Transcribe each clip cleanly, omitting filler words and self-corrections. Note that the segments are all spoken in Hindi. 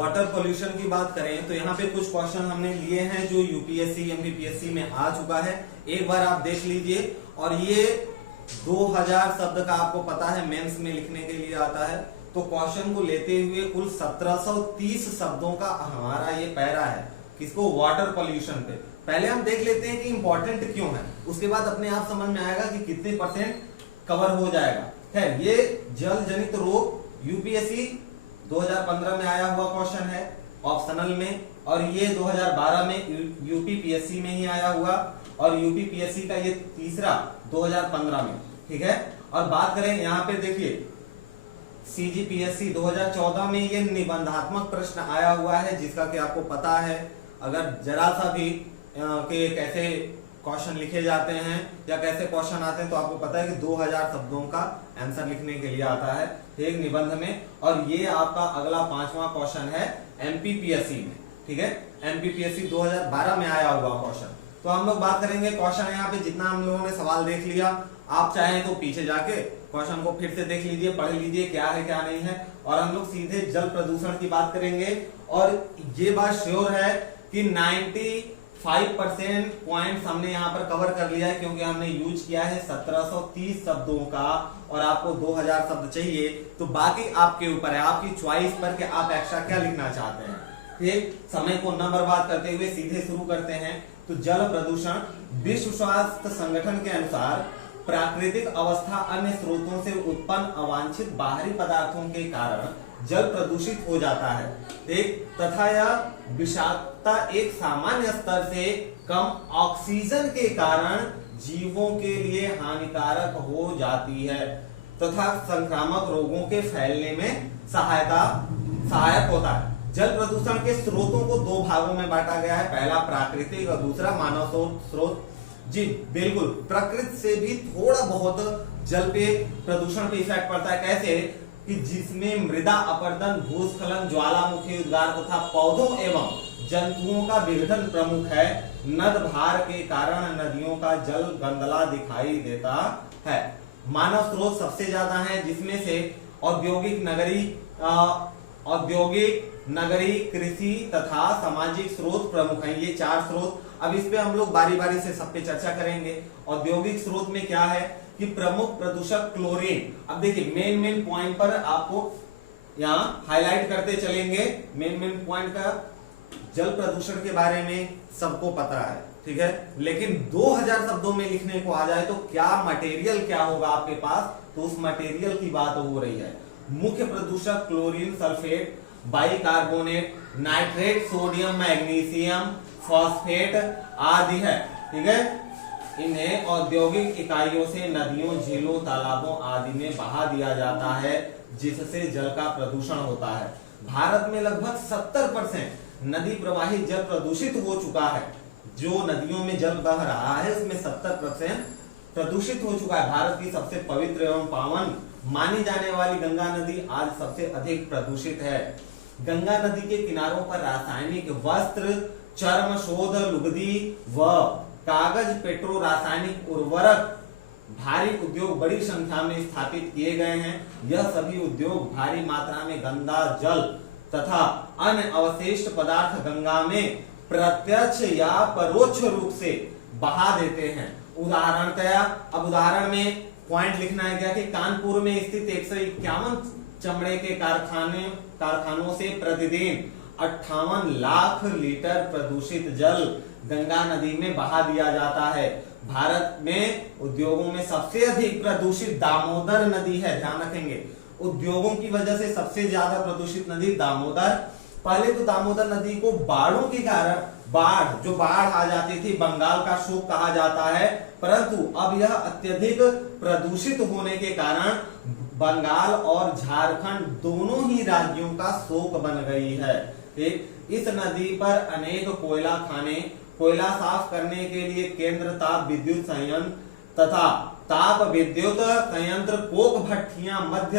वाटर पोल्यूशन की बात करें तो यहाँ पे कुछ क्वेश्चन हमने लिए हैं जो यूपीएससी एमपीपीएससी में आ चुका है, एक बार आप देख लीजिए। और ये 2000 शब्द का आपको पता है मेंस में लिखने के लिए आता है, तो क्वेश्चन को लेते हुए कुल 1730 शब्दों का हमारा ये पैरा है। किसको? वाटर पोल्यूशन पे। पहले हम देख लेते हैं कि इंपॉर्टेंट क्यों है, उसके बाद अपने आप समझ में आएगा कि कितने परसेंट कवर हो जाएगा। खैर, ये जल जनित रोग यूपीएससी 2015 में आया हुआ क्वेश्चन है ऑप्शनल में, और ये 2012 में यूपीपीएससी में ही आया हुआ, और यूपीपीएससी का ये तीसरा 2015 में। ठीक है। और बात करें यहाँ पे देखिए सीजीपीएससी 2014 में ये निबंधात्मक प्रश्न आया हुआ है, जिसका कि आपको पता है। अगर जरा सा भी कि कैसे क्वेश्चन लिखे जाते हैं या कैसे क्वेश्चन आते हैं तो आपको पता है कि 2000 शब्दों का आंसर लिखने के लिए आता है एक निबंध में। और ये आपका अगला 5वां क्वेश्चन है एमपीपीएससी में। ठीक है, एमपीपीएससी 2012 में आया हुआ क्वेश्चन। तो हम लोग बात करेंगे क्वेश्चन यहाँ पे जितना हम लोगों ने सवाल देख लिया, आप चाहें तो पीछे जाके क्वेश्चन को फिर से देख लीजिए, पढ़ लीजिए क्या है क्या नहीं है। और हम लोग सीधे जल प्रदूषण की बात करेंगे। और ये बात श्योर है कि 95% पॉइंट्स हमने यहाँ पर कवर कर लिया है, क्योंकि हमने यूज किया है 1730 शब्दों का, और आपको 2000 शब्द चाहिए। तो बाकी आपके ऊपर है, आपकी चॉइस पर कि आप एक्स्ट्रा क्या लिखना चाहते हैं। ठीक, समय को न बर्बाद करते हुए सीधे शुरू करते हैं। तो जल प्रदूषण विश्व स्वास्थ्य संगठन के अनुसार प्राकृतिक अवस्था अन्य स्रोतों से उत्पन्न अवांछित बाहरी पदार्थों के कारण जल प्रदूषित हो जाता है। एक तथा यह विषाक्तता एक सामान्य स्तर से कम ऑक्सीजन के कारण जीवों के लिए हानिकारक हो जाती है तथा संक्रामक रोगों के फैलने में सहायक होता है। जल प्रदूषण के स्रोतों को दो भागों में बांटा गया है, पहला प्राकृतिक और दूसरा मानव स्रोत। जी बिल्कुल, प्रकृति से भी थोड़ा बहुत जल पे प्रदूषण पे इफेक्ट पड़ता है। कैसे? कि जिसमें मृदा अपरदन, भूस्खलन, ज्वालामुखी उद्गार तथा पौधों एवं जंतुओं का विघटन प्रमुख है। नद भार के कारण नदियों का जल गंदला दिखाई देता है। मानव स्रोत सबसे ज्यादा है, जिसमें से औद्योगिक नगरी कृषि तथा सामाजिक स्रोत प्रमुख हैं। ये 4 स्रोत। अब इस पे हम लोग बारी बारी से सब पे चर्चा करेंगे। औद्योगिक स्रोत में क्या है कि प्रमुख प्रदूषक क्लोरीन। अब देखिए मेन पॉइंट पर आपको यहाँ हाईलाइट करते चलेंगे। मेन पॉइंट का जल प्रदूषण के बारे में सबको पता है, ठीक है। लेकिन 2000 शब्दों में लिखने को आ जाए तो क्या मटेरियल क्या होगा आपके पास, तो उस मटेरियल की बात हो रही है। मुख्य प्रदूषक chlorine, sulphate, bicarbonate, nitrate, sodium, magnesium, phosphate आदि है। ठीक है, इन्हें औद्योगिक इकाइयों से नदियों, झीलों, तालाबों आदि में बहा दिया जाता है, जिससे जल का प्रदूषण होता है। भारत में लगभग 70% नदी प्रवाहित जल प्रदूषित हो चुका है। जो नदियों में जल बह रहा है उसमें 70% प्रदूषित हो चुका है। भारत की सबसे पवित्र एवं पावन मानी जाने वाली गंगा नदी आज सबसे अधिक प्रदूषित है। गंगा नदी के किनारों पर रासायनिक वस्त्र, चर्म शोध, लुगदी व कागज, पेट्रो रासायनिक उर्वरक भारी उद्योग बड़ी संख्या में स्थापित किए गए हैं। यह सभी उद्योग भारी मात्रा में गंदा जल तथा अन्य अवशिष्ट पदार्थ गंगा में प्रत्यक्ष या परोक्ष रूप से बहा देते हैं। उदाहरणतया, अब उदाहरण में पॉइंट लिखना है क्या कि कानपुर में स्थित 151 चमड़े के कारखानों से प्रतिदिन 58 लाख लीटर प्रदूषित जल गंगा नदी में बहा दिया जाता है। भारत में उद्योगों में सबसे अधिक प्रदूषित दामोदर नदी है, ध्यान रखेंगे। उद्योगों की वजह से सबसे ज्यादा प्रदूषित नदी दामोदर। पहले तो दामोदर नदी को बाढ़ों के कारण बाढ़ आ जाती थी, बंगाल का शोक कहा जाता है, परंतु अब यह अत्यधिक प्रदूषित होने के कारण बंगाल और झारखंड दोनों ही राज्यों का शोक बन गई है। इस नदी पर अनेक कोयला खाने, कोयला साफ करने के लिए केंद्र ताप विद्युत संयंत्र तथा ताप विद्युत संयंत्र, कोक भट्टियां मध्य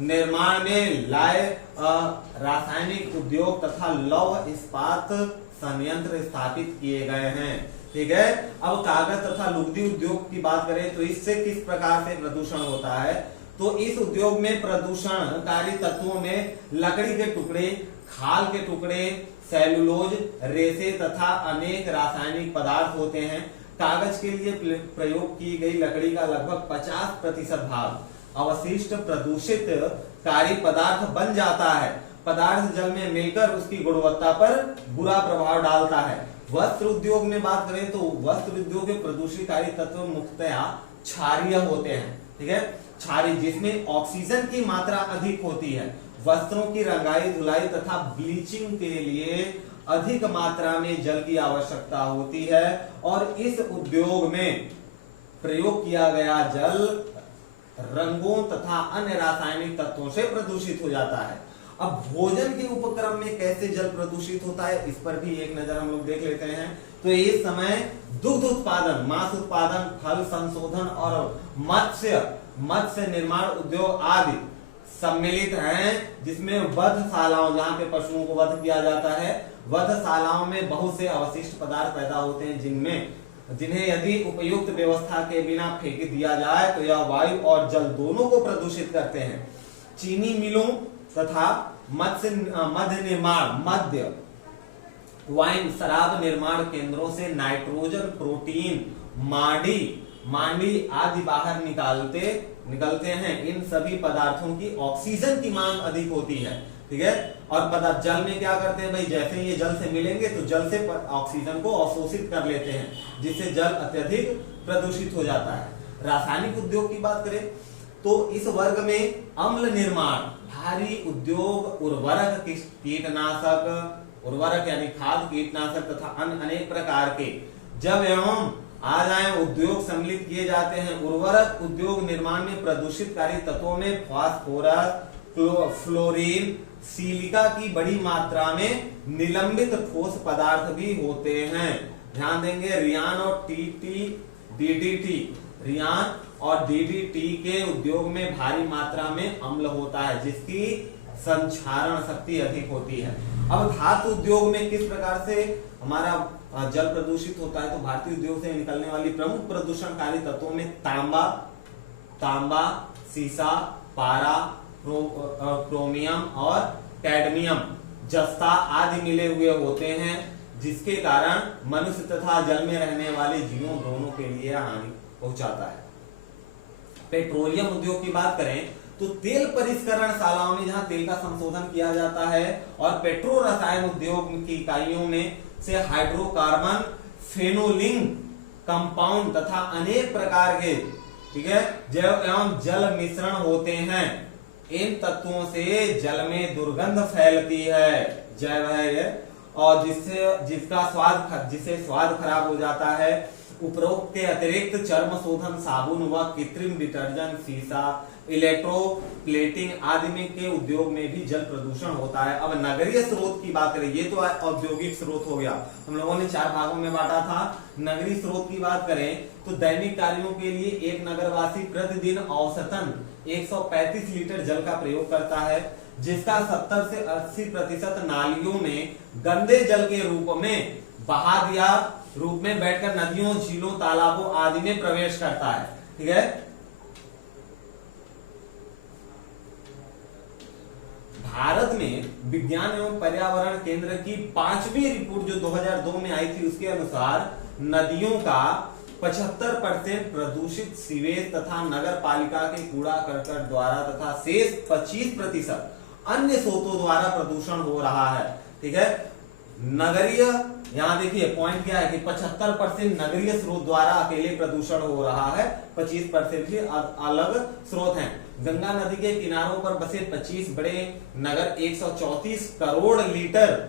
निर्माण में लाए, रासायनिक उद्योग तथा लौह इस्पात संयंत्र स्थापित किए गए हैं। ठीक है, अब कागज तथा लुगदी उद्योग की बात करें तो इससे किस प्रकार से प्रदूषण होता है, तो इस उद्योग में प्रदूषणकारी तत्वों में लकड़ी के टुकड़े, खाल के टुकड़े, सेलुलोज, रेसे तथा अनेक रासायनिक पदार्थ होते हैं। कागज के लिए प्रयोग की गई लकड़ी का लगभग 50% भाग अवशिष्ट प्रदूषित कारी पदार्थ बन जाता है। पदार्थ जल में मिलकर उसकी गुणवत्ता पर बुरा प्रभाव डालता है। वस्त्र उद्योग में बात करें तो वस्त्र उद्योग के प्रदूषितकारी तत्व मुख्यतया क्षारीय होते हैं। ठीक है, क्षारीय जिसमें ऑक्सीजन की मात्रा अधिक होती है। वस्त्रों की रंगाई, धुलाई तथा ब्लीचिंग के लिए अधिक मात्रा में जल की आवश्यकता होती है और इस उद्योग में प्रयोग किया गया जल रंगों तथा अन्य रासायनिक तत्वों से प्रदूषित हो जाता है। अब भोजन के उपक्रम में कैसे जल प्रदूषित होता है, इस पर भी एक नजर हम लोग देख लेते हैं। तो इस समय दुग्ध उत्पादन, मांस उत्पादन, फल संशोधन और मत्स्य निर्माण उद्योग आदि सम्मिलित हैं, जिसमें वधशालाओं, जहां पे पशुओं को वध किया जाता है, वधशालाओं में बहुत से अवशिष्ट पदार्थ पैदा होते हैं जिन्हें यदि उपयुक्त व्यवस्था के बिना फेंक दिया जाए तो यह वायु और जल दोनों को प्रदूषित करते हैं। चीनी मिलों तथा मध्य निर्माण, वाइन, शराब निर्माण केंद्रों से नाइट्रोजन, प्रोटीन, मांडी आदि बाहर निकलते हैं। इन सभी पदार्थों की ऑक्सीजन की मांग अधिक होती है। ठीक है, और पदार्थ जल में क्या करते हैं भाई, जैसे ये जल से मिलेंगे तो जल से ऑक्सीजन को अवशोषित कर लेते हैं, जिससे जल अत्यधिक प्रदूषित हो जाता है। रासायनिक उद्योग की बात करें तो इस वर्ग में अम्ल निर्माण, भारी उद्योग, उर्वरक, कीटनाशक, उर्वरक यानी खाद, कीटनाशक तथा अन्य अनेक प्रकार के जब एवं आ जाए उद्योग सम्मिलित किए जाते हैं। उर्वरक उद्योग निर्माण में प्रदूषितकारी तत्वों में फास्फोरस, फ्लोरीन, सिलिका की बड़ी मात्रा में निलंबित ठोस पदार्थ भी होते हैं। ध्यान देंगे, रियान और डीडीटी, रियान और डीडीटी के उद्योग में भारी मात्रा में अम्ल होता है, जिसकी संक्षारण शक्ति अधिक होती है। अब धातु उद्योग में किस प्रकार से हमारा जल प्रदूषित होता है, तो भारतीय उद्योग से निकलने वाली प्रमुख प्रदूषणकारी तत्वों में तांबा, सीसा, पारा, क्रोमियम और कैडमियम, जस्ता आदि मिले हुए होते हैं, जिसके कारण मनुष्य तथा जल में रहने वाले जीवों दोनों के लिए हानि पहुंचाता है। पेट्रोलियम उद्योग की बात करें तो तेल परिष्करणशालाओं में जहां तेल का संशोधन किया जाता है और पेट्रो रसायन उद्योग की इकाइयों में से हाइड्रोकार्बन, फेनोलिंग कंपाउंड तथा अनेक प्रकार के, ठीक है, जैव एवं जल मिश्रण होते हैं। इन तत्वों से जल में दुर्गंध फैलती है, जैव है ये, और जिससे स्वाद खराब हो जाता है। उपरोक्त के अतिरिक्त चर्म शोधन साबुन व कृत्रिम डिटर्जेंट, सीसा, इलेक्ट्रोप्लेटिंग आदि में के उद्योग में भी जल प्रदूषण होता है। अब नगरीय स्रोत की बात करें, ये तो औद्योगिक स्रोत हो गया, हम लोगों ने 4 भागों में बांटा था। नगरीय स्रोत की बात करें तो दैनिक कार्यों के लिए एक नगरवासी प्रतिदिन औसतन 135 लीटर जल का प्रयोग करता है, जिसका 70 से 80% नालियों में गंदे जल के रूप में बहा दिया रूप में बैठकर नदियों, झीलों, तालाबों आदि में प्रवेश करता है। ठीक है, भारत में विज्ञान एवं पर्यावरण केंद्र की 5वीं रिपोर्ट जो 2002 में आई थी, उसके अनुसार नदियों का 75% प्रदूषित सीवेज तथा नगर पालिका के कूड़ा करकट द्वारा तथा शेष 25% अन्य स्रोतों द्वारा प्रदूषण हो रहा है। ठीक है, नगरीय, यहां देखिए पॉइंट क्या है कि 75% नगरीय स्रोत द्वारा अकेले प्रदूषण हो रहा है, 25% ही अलग स्रोत हैं। गंगा नदी के किनारों पर बसे 25 बड़े नगर 134 करोड़ लीटर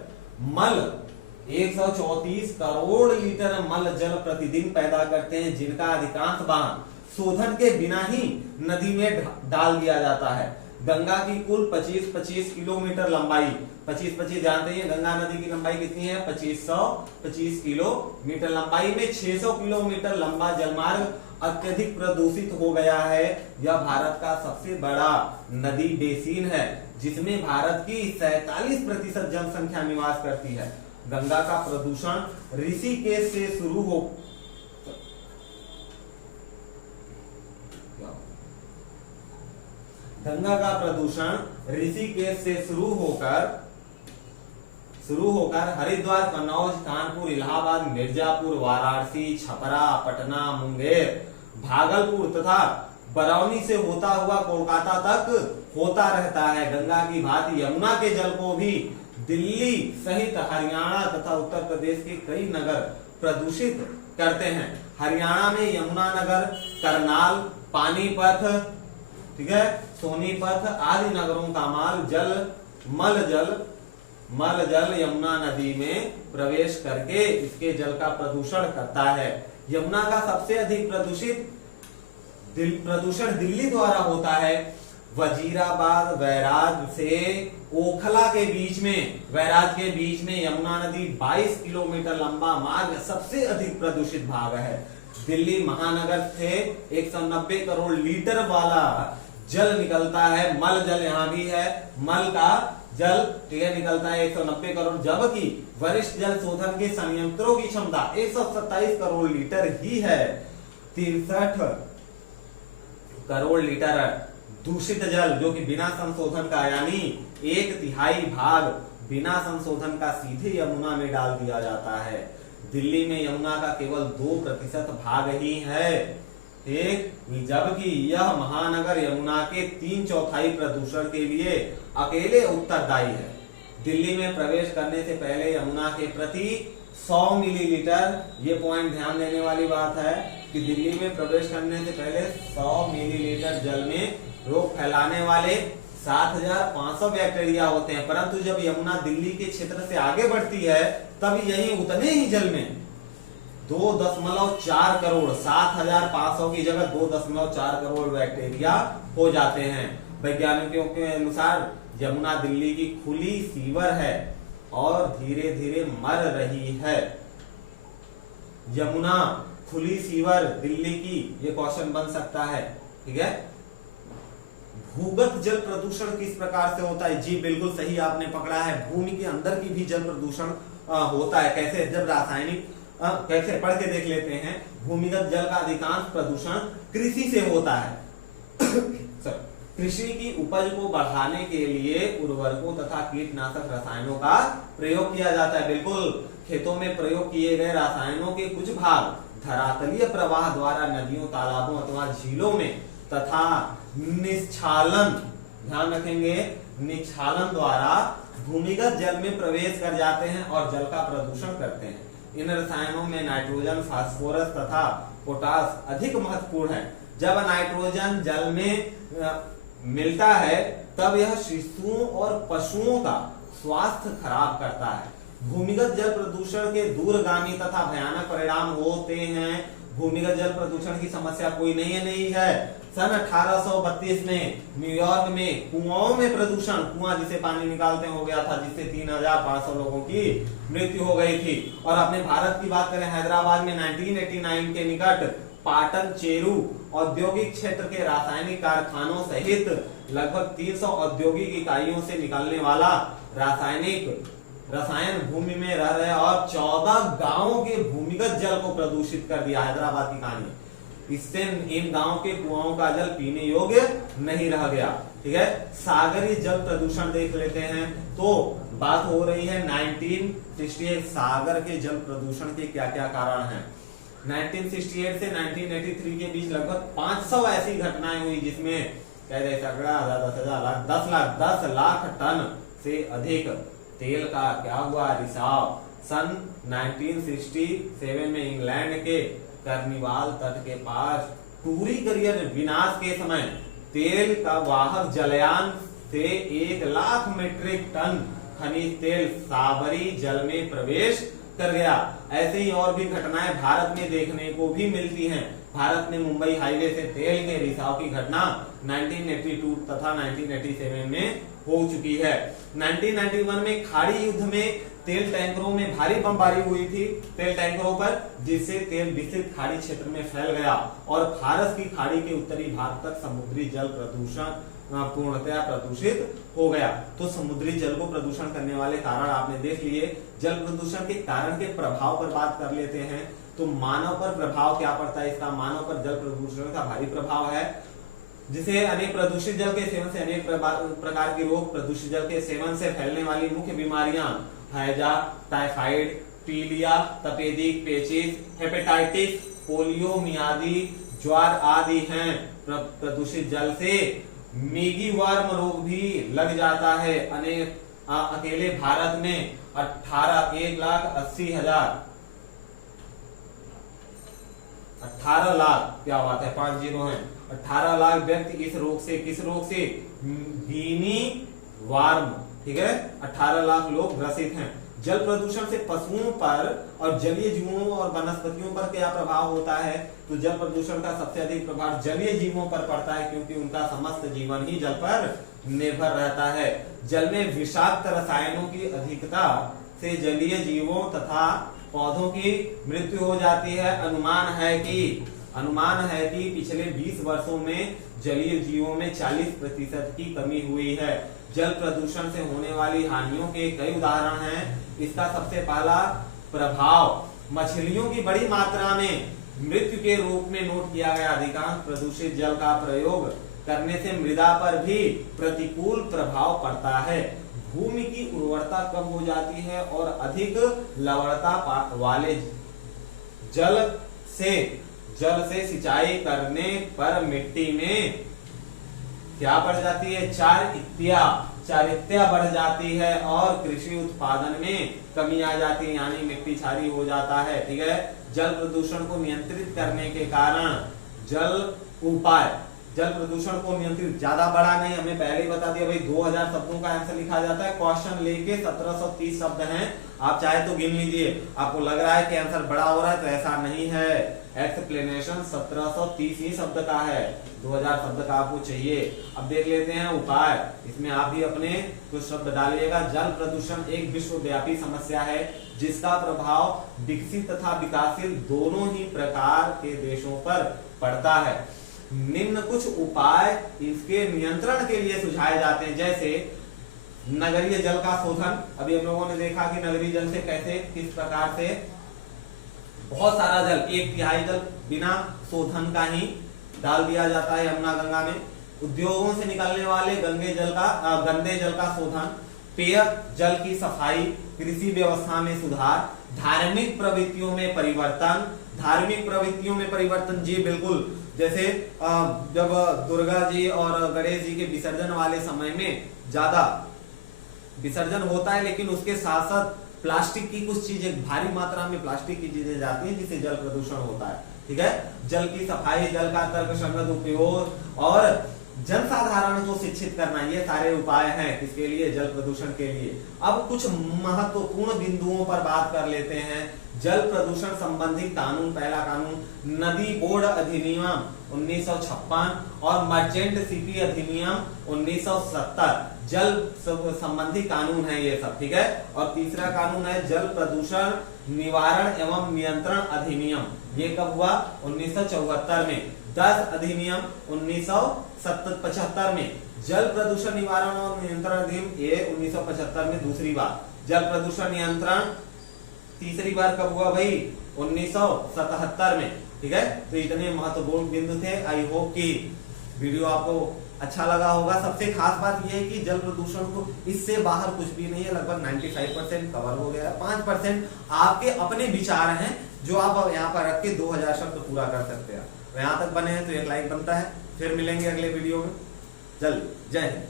मल जल प्रतिदिन पैदा करते हैं, जिनका अधिकांश वाहन शोधन के बिना ही नदी में डाल दिया जाता है। गंगा की कुल 25 किलोमीटर लंबाई, 25 जानते हैं गंगा नदी की लंबाई कितनी है, 25 किलोमीटर लंबाई में 600 किलोमीटर लंबा जलमार्ग अत्यधिक प्रदूषित हो गया है। यह भारत का सबसे बड़ा नदी बेसिन है, जिसमें भारत की 47% जनसंख्या निवास करती है। गंगा का प्रदूषण ऋषिकेश से शुरू हो गंगा का प्रदूषण ऋषिकेश से शुरू होकर शुरू होकर हरिद्वार, कन्नौज, कानपुर, इलाहाबाद, मिर्जापुर, वाराणसी, छपरा, पटना, मुंगेर, भागलपुर तथा बरौनी से होता हुआ कोलकाता तक होता रहता है। गंगा की भांति यमुना के जल को भी दिल्ली सहित हरियाणा तथा उत्तर प्रदेश के कई नगर प्रदूषित करते हैं। हरियाणा में यमुना नगर, करनाल, पानीपत, ठीक है, सोनीपत आदि नगरों का मल जल यमुना नदी में प्रवेश करके इसके जल का प्रदूषण करता है। यमुना का सबसे अधिक प्रदूषण दिल्ली द्वारा होता है। वजीराबाद, वैराज से ओखला के बीच में यमुना नदी 22 किलोमीटर लंबा मार्ग सबसे अधिक प्रदूषित भाग है। दिल्ली महानगर से 190 करोड़ लीटर वाला जल निकलता है। मल जल यहाँ भी है, मल का जल, ठीक है, निकलता है 190 करोड़, जबकि वरिष्ठ जल शोधन के संयंत्रों की क्षमता 127 करोड़ लीटर ही है। 63 करोड़ लीटर दूषित जल जो कि बिना संशोधन का, यानी 1/3 भाग बिना संशोधन का सीधे यमुना में डाल दिया जाता है। दिल्ली में यमुना का केवल 2% भाग ही है, ठीक, जबकि यह महानगर यमुना के 3/4 प्रदूषण के लिए अकेले उत्तरदायी है। दिल्ली में प्रवेश करने से पहले यमुना के प्रति 100 मिलीलीटर, ये पॉइंट ध्यान देने वाली बात है कि दिल्ली में प्रवेश करने से पहले 100 मिलीलीटर जल में रोग फैलाने वाले 7500 बैक्टीरिया होते हैं, परंतु जब यमुना दिल्ली के क्षेत्र से आगे बढ़ती है तब यही उतने ही जल में 2.4 करोड़, 7500 की जगह 2.4 करोड़ बैक्टीरिया हो जाते हैं। वैज्ञानिकों के अनुसार यमुना दिल्ली की खुली सीवर है और धीरे धीरे मर रही है। यमुना खुली सीवर दिल्ली की, ये क्वेश्चन बन सकता है, ठीक है। भूगत जल प्रदूषण किस प्रकार से होता है? जी बिल्कुल सही आपने पकड़ा है, भूमि के अंदर की भी जल प्रदूषण होता है। कैसे? जब रासायनिक, कैसे पढ़ के देख लेते हैं। भूमिगत जल का अधिकांश प्रदूषण कृषि से होता है। कृषि की उपज को बढ़ाने के लिए उर्वरकों तथा कीटनाशक रसायनों का प्रयोग किया जाता है। बिल्कुल, खेतों में प्रयोग किए गए रसायनों के कुछ भाग धरातलीय प्रवाह द्वारा नदियों, तालाबों अथवा झीलों में तथा निष्छालन, ध्यान रखेंगे, निष्छालन द्वारा भूमिगत जल में प्रवेश कर जाते हैं और जल का प्रदूषण करते हैं। इन रसायनों में नाइट्रोजन, फास्फोरस तथा पोटास अधिक महत्वपूर्ण है। जब नाइट्रोजन जल में मिलता है तब यह शिशुओं और पशुओं का स्वास्थ्य खराब करता है। भूमिगत जल प्रदूषण के दूरगामी तथा भयानक परिणाम होते हैं। भूमिगत जल प्रदूषण की समस्या कोई नहीं है। सन 1832 में न्यूयॉर्क में कुआओं में प्रदूषण, कुआं जिसे पानी निकालते हो गया था, जिससे 3500 लोगों की मृत्यु हो गई थी। और अपने भारत की बात करें, हैदराबाद में 1989 के निकट पाटन चेरू औद्योगिक क्षेत्र के रासायनिक कारखानों सहित लगभग 300 औद्योगिक इकाइयों से निकलने वाला रसायन भूमि में रह रहे और 14 गांवों के भूमिगत जल को प्रदूषित कर दिया। हैदराबाद की कहानी, इससे इन गांवों के कुआओं का जल पीने योग्य नहीं रह गया, ठीक है। सागरीय जल प्रदूषण देख लेते हैं। तो बात हो रही है 1968 सागर के जल प्रदूषण के क्या क्या कारण हैं। 1968 से 1983 के बीच लगभग 500 ऐसी घटनाएं हुई जिसमें 10 लाख टन से अधिक तेल का क्या हुआ, रिसाव। सन 1967 में इंग्लैंड के कर्निवाल तट के पास टूरी करियर विनाश के समय तेल का वाहक जलयान से 1 लाख मीट्रिक टन खनिज तेल साबरी जल में प्रवेश कर गया। ऐसे ही और भी घटनाएं भारत में देखने को भी मिलती हैं। भारत में मुंबई हाईवे से तेल के रिसाव की घटना 1982 तथा 1987 में हो चुकी है। 1991 में खाड़ी युद्ध में तेल टैंकरों में भारी बमबारी हुई थी, तेल टैंकरों पर, जिससे तेल विस्तृत खाड़ी क्षेत्र में फैल गया और फारस की खाड़ी के उत्तरी भाग तक समुद्री जल प्रदूषण पूर्णतया प्रदूषित हो गया। तो समुद्री जल को प्रदूषण करने वाले कारण आपने देख लिए। जल प्रदूषण के कारण के प्रभाव पर बात कर लेते हैं। तो मानव पर प्रभाव क्या पड़ता है इसका? मानव पर जल प्रदूषण का भारी प्रभाव है, जिसे अनेक प्रदूषित जल के सेवन से अनेक प्रकार के रोग, प्रदूषित जल के सेवन से फैलने वाली मुख्य बीमारियां हैजा, टाइफाइड, पीलिया, तपेदिक, पेचिश, हेपेटाइटिस, पोलियो, मियादी ज्वर आदि हैं। प्रदूषित जल से मीगी वर्म रोग भी लग जाता है। अकेले भारत में 18 लाख, क्या बात है 5 जीरो है, 18 लाख व्यक्ति इस रोग से, किस रोग से, गिनी वार्म, ठीक है, 18 लाख लोग ग्रसित हैं। जल प्रदूषण से पशुओं पर और जलीय जीवों और वनस्पतियों पर क्या प्रभाव होता है? तो जल प्रदूषण का सबसे अधिक प्रभाव जलीय जीवों पर पड़ता है, क्योंकि उनका समस्त जीवन ही जल पर निर्भर रहता है। जल में विषाक्त रसायनों की अधिकता से जलीय जीवों तथा पौधों की मृत्यु हो जाती है। अनुमान है कि पिछले 20 वर्षों में जलीय जीवों में 40% की कमी हुई है। जल प्रदूषण से होने वाली हानियों के कई उदाहरण हैं। इसका सबसे पहला प्रभाव मछलियों की बड़ी मात्रा में मृत्यु के रूप में नोट किया गया। अधिकांश प्रदूषित जल का प्रयोग करने से मृदा पर भी प्रतिकूल प्रभाव पड़ता है। भूमि की उर्वरता कम हो जाती है और अधिक लवणता वाले जल से सिंचाई करने पर मिट्टी में क्या बढ़ जाती है? चारित्र्य बढ़ जाती है और कृषि उत्पादन में कमी आ जाती है, यानी मिट्टी क्षारीय हो जाता है। ठीक है, जल प्रदूषण को नियंत्रित करने के कारण जल प्रदूषण को नियंत्रित, ज्यादा बड़ा नहीं, हमें पहले ही बता दिया भाई 2000 शब्दों का आंसर लिखा जाता है। क्वेश्चन लेके 1730 शब्द हैं, आप चाहे तो गिन लीजिए। आपको लग रहा है कि आंसर बड़ा हो रहा है, तो ऐसा नहीं है। एक्सप्लेनेशन 1730 ही शब्द का है, 2000 शब्द का आपको चाहिए। अब देख लेते हैं उपाय, इसमें आप भी अपने कुछ शब्द डालिएगा। जल प्रदूषण एक विश्वव्यापी समस्या है जिसका प्रभाव विकसित तथा विकासशील दोनों ही प्रकार के देशों पर पड़ता है। निम्न कुछ उपाय इसके नियंत्रण के लिए सुझाए जाते हैं, जैसे नगरीय जल का शोधन। अभी हम लोगों ने देखा कि नगरीय जल से कैसे, किस प्रकार से बहुत सारा जल, 1/3 जल बिना शोधन का ही डाल दिया जाता है यमुना गंगा में। उद्योगों से निकलने वाले गंदे जल का शोधन, पेय जल की सफाई, कृषि व्यवस्था में सुधार, धार्मिक प्रवृत्तियों में परिवर्तन। जी बिल्कुल, जैसे जब दुर्गा जी और गणेश जी के विसर्जन वाले समय में ज्यादा विसर्जन होता है, लेकिन उसके साथ साथ प्लास्टिक की कुछ चीजें, भारी मात्रा में प्लास्टिक की चीजें जाती हैं, जिससे जल प्रदूषण होता है। ठीक है, जल की सफाई, जल का तर्कसंगत उपयोग और जनसाधारण को शिक्षित करना, ये सारे उपाय हैं किसके लिए? जल प्रदूषण के लिए। अब कुछ महत्वपूर्ण बिंदुओं पर बात कर लेते हैं। जल प्रदूषण संबंधी कानून, पहला कानून नदी बोर्ड अधिनियम 1956 और मर्चेंट सिटी अधिनियम 1970 जल संबंधी कानून है ये सब। ठीक है, और तीसरा कानून है जल प्रदूषण निवारण एवं नियंत्रण अधिनियम, ये कब हुआ? 1974 में। 10 अधिनियम 1975 में। जल प्रदूषण निवारण और नियंत्रण अधिनियम ये 1975 में दूसरी बार। जल प्रदूषण नियंत्रण तीसरी बार कब हुआ भाई? 1977 में। ठीक है, तो इतने महत्वपूर्ण बिंदु थे। आई होप कि वीडियो आपको अच्छा लगा होगा। सबसे खास बात यह है कि जल प्रदूषण को इससे बाहर कुछ भी नहीं है, लगभग 95% कवर हो गया है। 5% आपके अपने विचार हैं जो आप यहाँ पर रख के 2000 शब्द पूरा कर सकते हैं। तो यहाँ तक बने हैं तो एक लाइक बनता है। फिर मिलेंगे अगले वीडियो में, जल्द। जय हिंद।